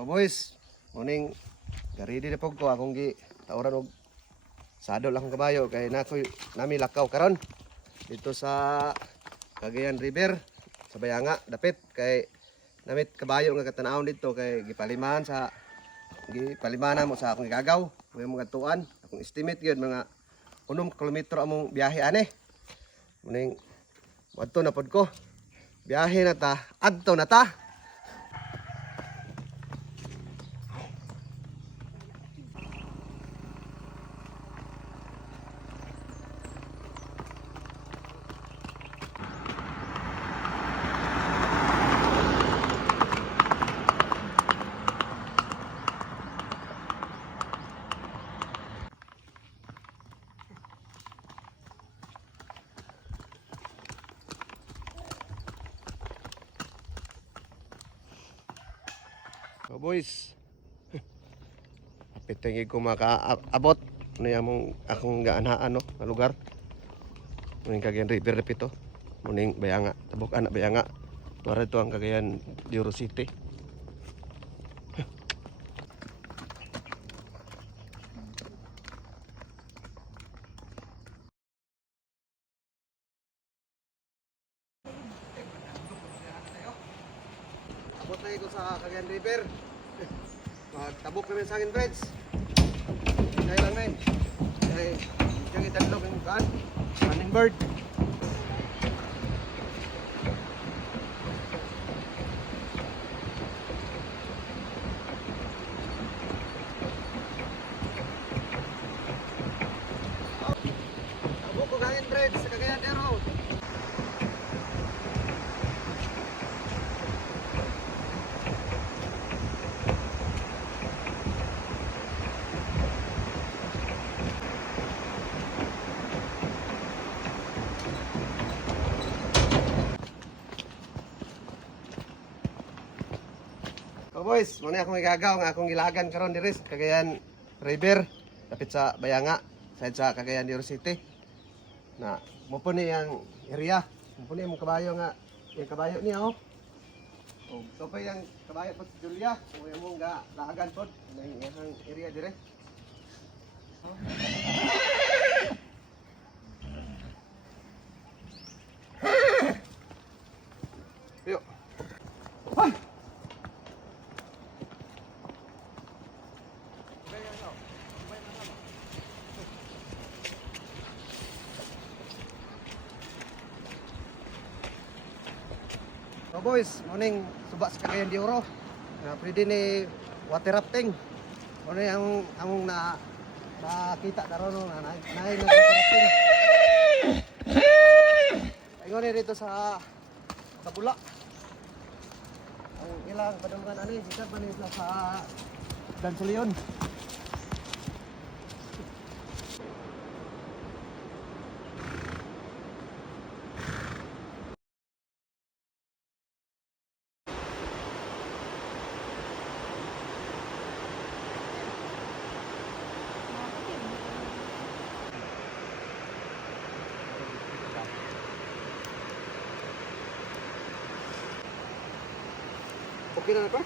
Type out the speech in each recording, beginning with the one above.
Oh boys, morning. Ready na po ko akong gi tawran og sadol akong kabayo kay nami lakaw karon dito sa Cagayan River sa Bayanga dapit kay namit kabayo nga katanaw dito kay gipaliman mo sa akong igagaw may mga tuan akong estimate gyud mga 6 kilometro among biyahe ani. Morning. Wadto na pod ko. Biyahe na ta, adto na ta. So boys, apit tingin ko makaabot na yung akong gaanhaan no, na lugar. Muning Cagayan River repito. Muning Bayanga, tabok anak Bayanga. Tuwara ito ang Cagayan Euro City. Abot na ko sa Cagayan River. Magtabok kami sa akin bridge. Kaya lang men. Kaya yung itadlog yung kaan. Running bird. Tabok ko Cagayan Bridge sa Cagayan Aero. So boys, muna akong igagaw nga akong gilagan karon diri sa Cagayan River dapit sa Bayanga, side sa Cagayan Euro City. Na mo po ni ang area, mo po ni ang kabayo nga, yung kabayo niya oh. Oh, so pa yung kabayo po si Julia, o yung mong lagan po ng isang area dire. Oh. Yo. Hoy! So boys, morning suba sa Cagayan de Oro. Na pwede ni water rafting. Ano ang nakita karon no na water rafting. Ayun ni dito sa Tabula. Ang ilang padulungan ani sikat man nila sa Dansulion. Okay na ba?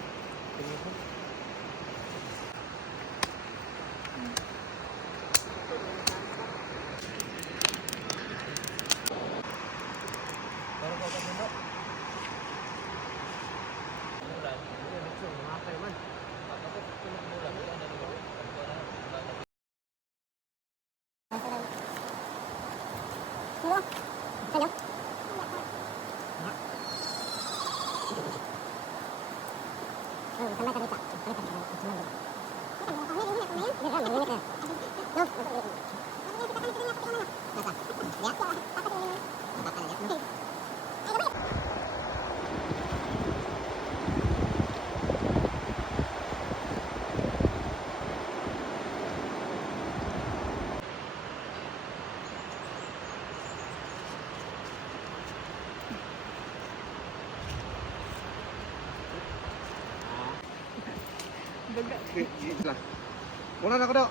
Muna na ko daw.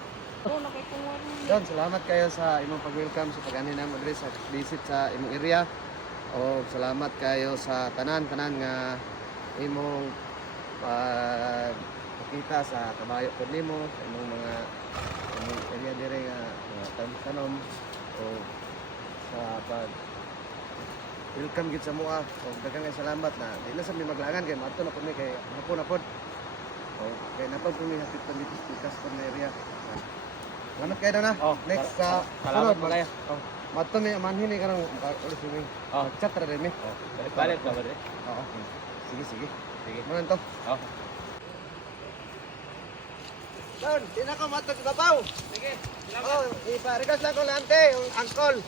Don, salamat kayo sa imong pag-welcome sa pag-ani namo diri sa visit sa imong area. O salamat kayo sa tanan nga imong makita sa kabayo po nimo sa imong mga imong area dire nga mga tanom o sa pag welcome gid sa mua o daghang kay salamat na dili sa mi maglangan kay madto na pud mi kay hapon na pud o kay napag pud mi hapit pa dito sa custom area. Salamat kayo na. Oh, Next sa salamat mo kayo. Oh, madto mi manhin ni karong ulit swimming. Oh. Chat ra din mi. Oh, balik ka ba rin? Oo. Sige, sige. Sige. Mo to. Oh. Don, di na ko matag babaw. Sige. Oh, ipa-request lang ko lang ante, yung uncle.